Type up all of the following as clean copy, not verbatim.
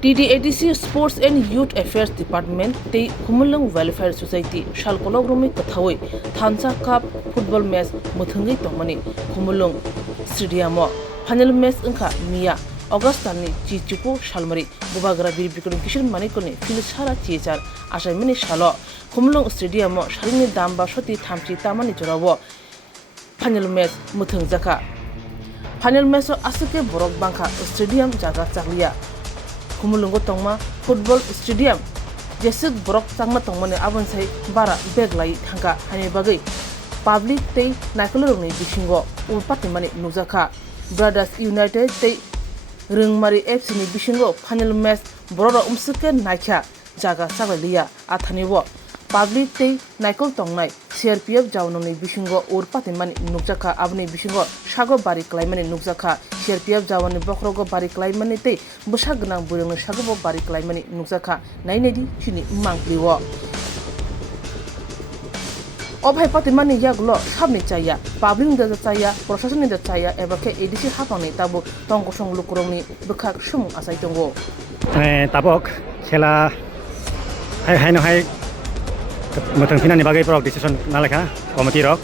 TDADC Sports and Youth Affairs Department te Khumulwng Welfare Society Shalkolog Rumi Kathawai Thansa Cup football match muthangai tongmani Khumulwng Stadium final match angkha Mia Augustani Chichupo Shalmari Bubagra Birbikur Kishin Manikoni Filishara Chichar Ashamini Shalo Khumulwng Stadium Sharini Damba Shoti Thamchi Tamani Jorawo final match muthangzaka final match asuke borok bangkha stadium jaga chakliya Khumulwng tongma football stadium jesik borok changma tongmani abonsai bara beglai thangka hani bagai public tei naikolorni bisingo upatimani nukjaka brothers united tei rungmari fc ni bisingo final match borora umsuke naikha jaga sagliya athanibo public tei naikol tongnai CRPF jawnoni bisingo urpatimani nukjaka abni bisingo sago bari klaimani nukjaka CRPF jawani bokrogo bari klaimani tei Bwsa Gnang Burungni sagobo bari klaimani nukjaka nainedi chini mangpliwo Obhai patimani yaglo sabni chaya public da chaya proshasoni da chaya ebake ADC hapani tabu tongkosong lukurongni bukhak sumung asai tongo tabok khela hai no hai matang finani bagai prok decision nalekha committee rok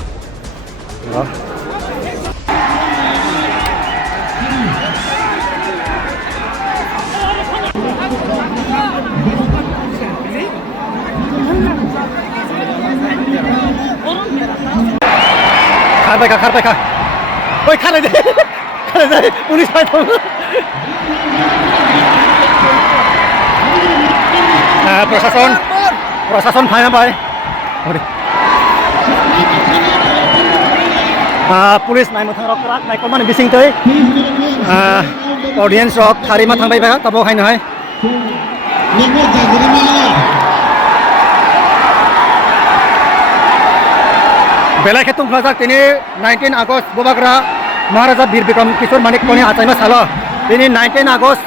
khar bai oi khar dai police bai thong prosason phai bai police nai mothang rok rak nai kolmani bising tei audience rok thari ma thangbai ba tabo hai nai Bulaikha tung khajak tini 19 August Bubagra Maharaja Bir Bikram Kishore Manik koni achaima salo tini 19 August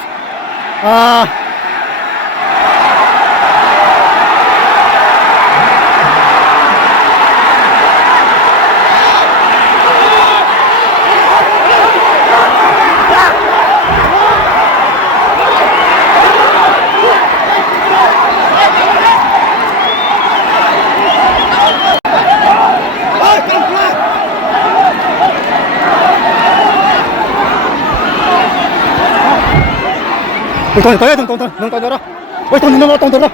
Tong doro. Oi tong doro.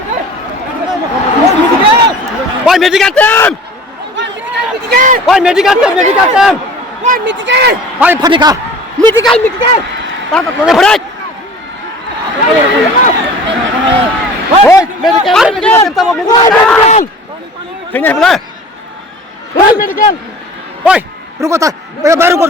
Oi medical team. Oi panika. Medical. Tak boleh. Oi medical. Sini boleh. Oi medical. Oi ruko tak. Ruko.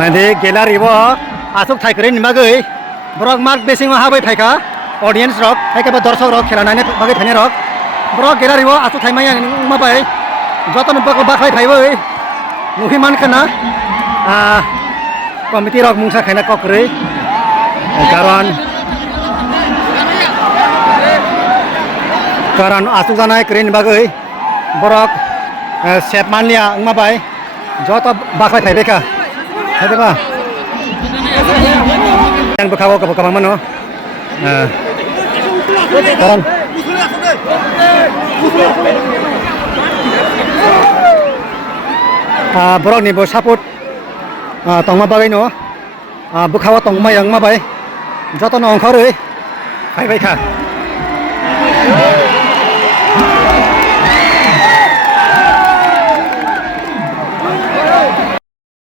Nanti gallery wo asuk thai keren bagai borok mark basing habai phaika audience rok haika ba dorshok rok khelanani bagai phane rok borok gallery wo asuk thai maya ma bai joton bakai phaibai nuhi man khana committee rok mungsa khaina kokre karan asuk janai keren bagai borok sepmania ma bai joto bakai phaibeka ada ba yang bekawo ke mana karan borok ni bo support tongma bagai no bekawo tongma yang ma bai joto no angkhore phaibai kha